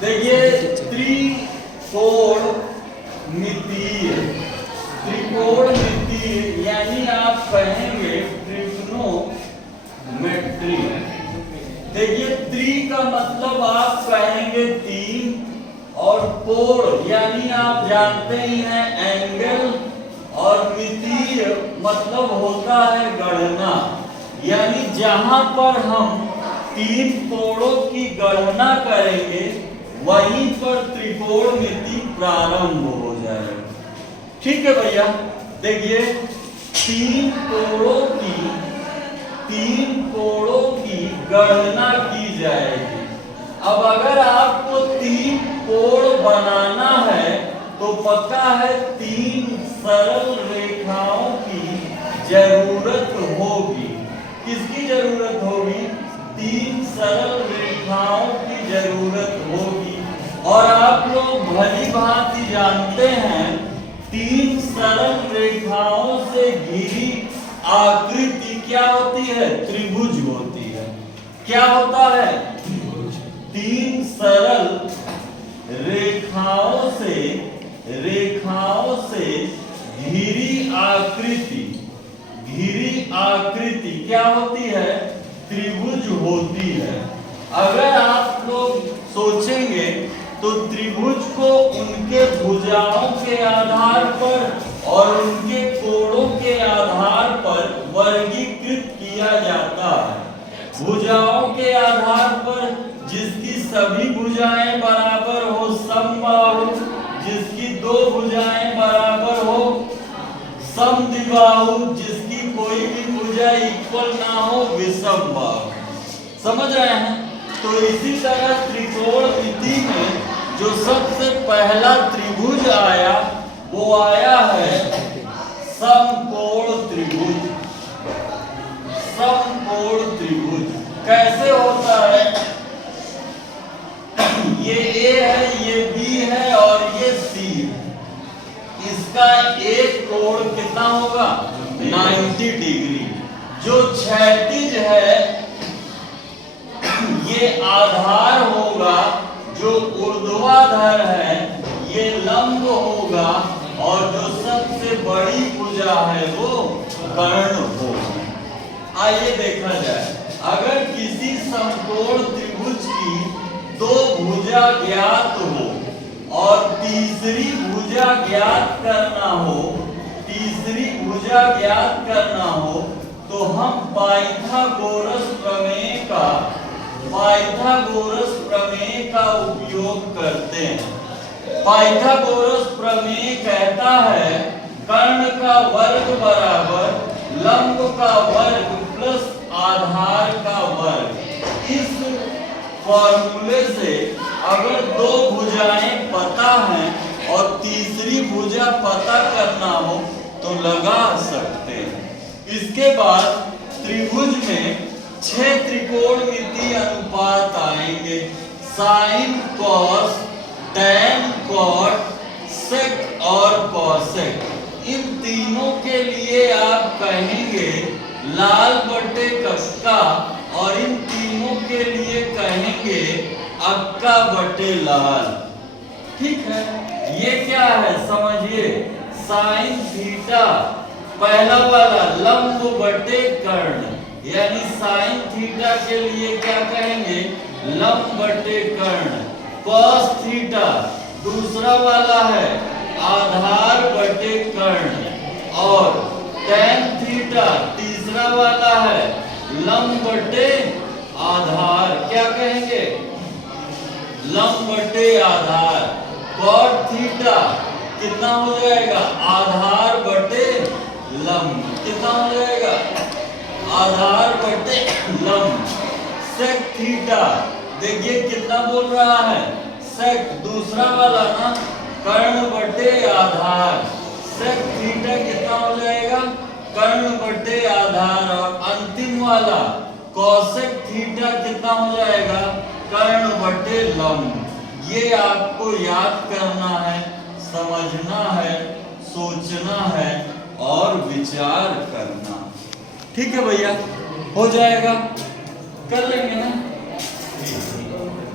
देखिए त्रिकोणमितीय यानी आप कहेंगे ट्रिग्नोमेट्री। देखिए त्रि का मतलब आप कहेंगे तीन, और कोण यानी आप जानते ही हैं एंगल, और मितीय मतलब होता है गणना। यानी जहां पर हम तीन कोणों की गणना करेंगे वहीं पर त्रिकोणमिति प्रारंभ हो जाएगा। ठीक है भैया, देखिए तीन कोणों की गणना की जाएगी। अब अगर आपको तीन कोण बनाना है तो पक्का है तीन सरल रेखाओं की जरूरत होगी। किसकी जरूरत होगी? तीन सरल रेखाओं की जरूरत होगी। और आप लोग भली भांति जानते हैं तीन सरल रेखाओं से घिरी आकृति क्या होती है? त्रिभुज होती है। क्या होता है? तीन सरल रेखाओं से घिरी आकृति क्या होती है? त्रिभुज होती है। अगर आप लोग सोचेंगे तो त्रिभुज को उनके भुजाओं के आधार पर और उनके कोणों के आधार पर वर्गीकृत किया जाता है। भुजाओं के आधार पर जिसकी सभी भुजाएं बराबर हो समबाहु, जिसकी दो भुजाएं बराबर हो समद्विबाहु, जिसकी कोई भी भुजा इक्वल ना हो विषमबाहु। समझ रहे हैं? तो इसी तरह त्रिकोणमिति में जो सबसे पहला त्रिभुज आया वो आया है समकोण त्रिभुज। समकोण त्रिभुज कैसे होता है? ये A है, ये B है और ये C। इसका एक कोण कितना होगा? 90 डिग्री। जो क्षैतिज है ये आधार होगा, जो ऊर्ध्वाधर है ये लंब होगा, और जो सबसे बड़ी भुजा है वो कर्ण होगा। आइए देखा जाए, अगर किसी समकोण त्रिभुज की दो भुजा ज्ञात हो और तीसरी भुजा ज्ञात करना हो तो हम पाइथागोरस प्रमेय का उपयोग करते हैं। पाइथागोरस प्रमेय कहता है कर्ण का वर्ग बराबर लंब का वर्ग प्लस आधार का वर्ग। इस फॉर्मूले से अगर दो भुजाएं पता हैं और तीसरी भुजा पता करना हो तो लगा सकते हैं। इसके बाद त्रिभुज में 6 त्रिकोणमितीय अनुपात आएंगे। साइन, कॉस, टैन, कॉट, सेक और कॉसेक। इन तीनों के लिए आप कहेंगे लाल बटे कक्का, और इन तीनों के लिए कहेंगे अक्का बटे लाल। ठीक है, ये क्या है समझिए। साइन थीटा पहला वाला लंब बटे कर्ण, यानी साइन थीटा के लिए क्या कहेंगे? लंब बटे कर्ण। कॉस थीटा दूसरा वाला है आधार बटे कर्ण, और टैन थीटा तीसरा वाला है लंब बटे आधार। क्या कहेंगे? लंब बटे आधार। कॉट थीटा कितना हो जाएगा? आधार बटे लंब। कितना हो जाएगा? आधार बटे लंब। सेक थीटा देखिए कितना बोल रहा है? सेक दूसरा वाला ना, कर्ण बटे आधार। सेक थीटा कितना हो जाएगा? कर्ण बटे आधार। और अंतिम वाला कॉसेक थीटा कितना हो जाएगा? कर्ण बटे लंब। ये आपको याद करना है, समझना है, सोचना है और विचार करना। ठीक है भैया, हो जाएगा, कर लेंगे ना।